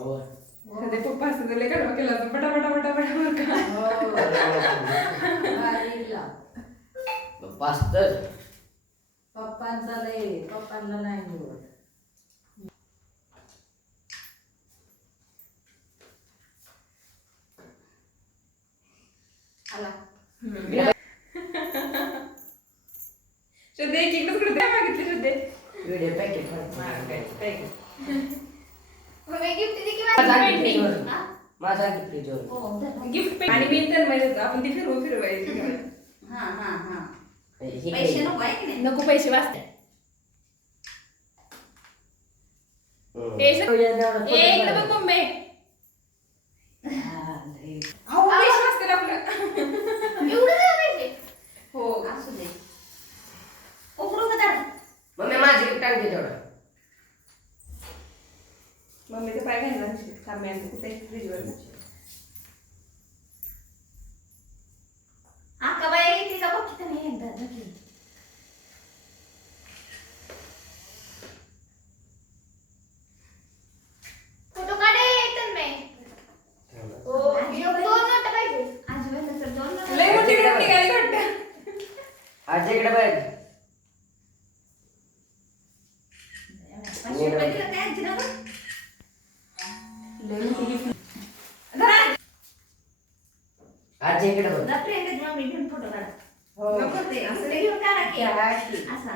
सध्या पप्पा असतं लय गडबड केला होता पटापटा पटापटा बरं का पास्तर पप्पांचा लय पप्पांना नाही निवड आला श्रद्धे एक एकच कडे मागितली श्रद्धे व्हिडिओ पॅकेट माझा फ्रीजवर गिफ्ट आणि मी तर माहिती आपण ती फिरवायची पैसे नको आहे की नाही नको पैसे वाचते एक बघ मम्मी पैसे वाचते आपलं हो असू दे उघडू का दार मम्मी माझी गिफ्ट आणते तेवढं मम्मीचं पाय घालणार थांबे आणते कुठे फ्रीजवर आका बाई तिला बघ किती नाही एकदा नक्की फोटो काढे येतात मी ओ दोन नोट पाहिजे आज वेळेला तर दोन नोट लय मोठी मोठी गाडी वाटतं आज इकडे बघ 500 रुपये दिला काय आणते ना गं? लय मोठी gift. आज इकडे बघ जा फ्रेंड मम्मी घेऊन फोटो काढा हो नको ते असं नाही घेऊन काढा की असा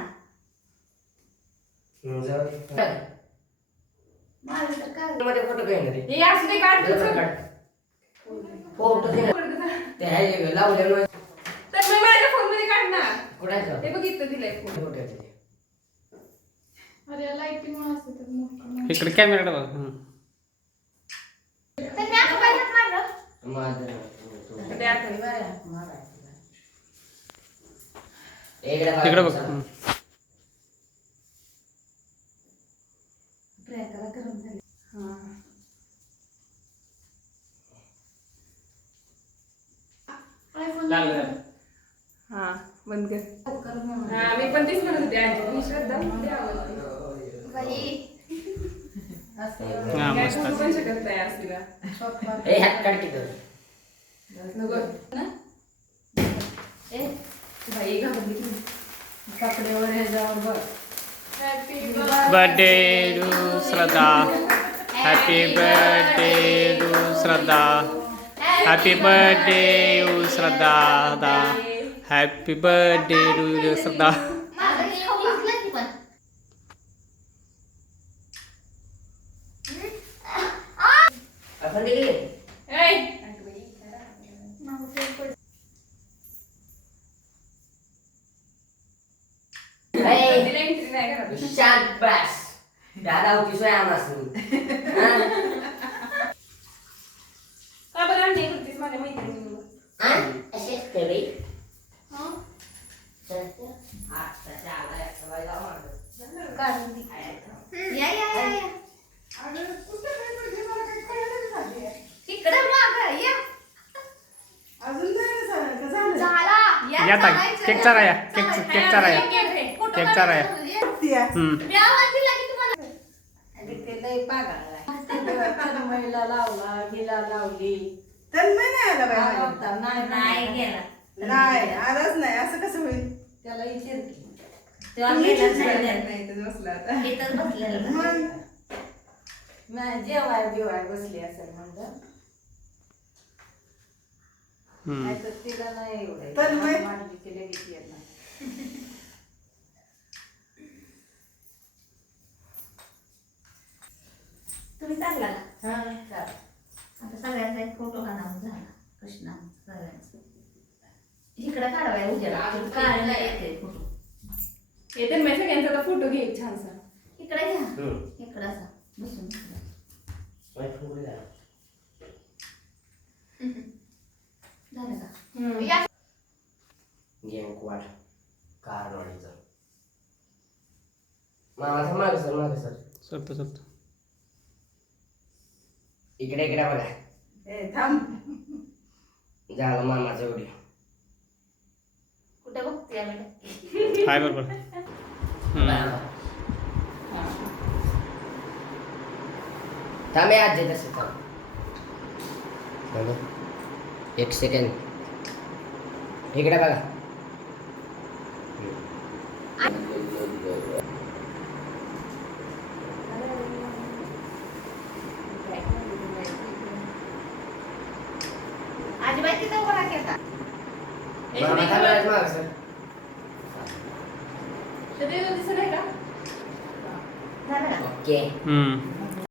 जाऊ दे माझं तर काय मध्ये फोटो घेणार आहे हे असू दे काढ तू चल. फोटो घे ते आहे लावलेलं तर मी माझ्या फोन मध्ये काढणार कुठे हे बघितलं दिलंय फोन फोटो अरे लाइटिंग मुळे असते तर मोठं इकडे कॅमेराकडे बघ तर मी आता पाहिलं मारलं माझं ते आठवणी तिकडे बघ प्रियंकाला गरम झाली हा बंद कर हा मी पण तेच म्हणत होते आजी मी श्रद्धा म्हणते आवडते हा, काय मस्त. बोलू पण शकत नाही आसीला ए हात काढ की तर नको ना ए बाई घाबरली की कपड्यावर हे जाऊन बघ birthday to Shraddha happy birthday to Shraddha happy birthday to Shraddha happy birthday to Shraddha माझं नाही घेतलं की पण आपण दे शांत बस दादा होती सोय आम्हाला का बरं नाही करतेस माझ्या मैत्रिणीवर असे करी काढून दे या या या या इकडे माग या झाला या ताई केक चारा या केक चारा या केक चारा या मी आवाज दिला की तुम्हाला ते लय पागल महिला लावला हिला लावली तन्मय नाही आला बाई लावता नाही नाही गेला नाही आलाच नाही असं कसं होईल त्याला विचार की तेव्हा गेलाच नाही नाही तर बसला आता इथंच बसलेला मग नाही जेवाय बिवाय बसली असेल म्हणजे नाही तर तिला नाही एवढं तन्मय? मांडली की लगेच येत नाही तुम्ही चालला का? हा चालेल. आता सगळ्यांचा एक फोटो काढावा झाला कृष्णा सगळ्यांचा इकडे काढावा उद्या काढायला येते फोटो येते मी सगळ्यांचा फोटो घे एक छानसा इकडे घ्या इकडे असा बसून झालं का या गँकवाड कारवाडीचं मामाचा मागे सर चलतो चलतो इकडे इकडे बघा ए थांब झालं मामाचं व्हिडिओ कुठे बघते आम्ही हाय बरोबर बघा. 嗯 हाँ। 嗯 हाँ। 嗯 हम्म. हा थांबे आजी तसे थांब बघा. एक सेकंड इकडे बघा. आजीबाई तिथं उभा राहा की आता. मामा थांबा माग सर. दिसत आहे का? झालं का? ओके हम्म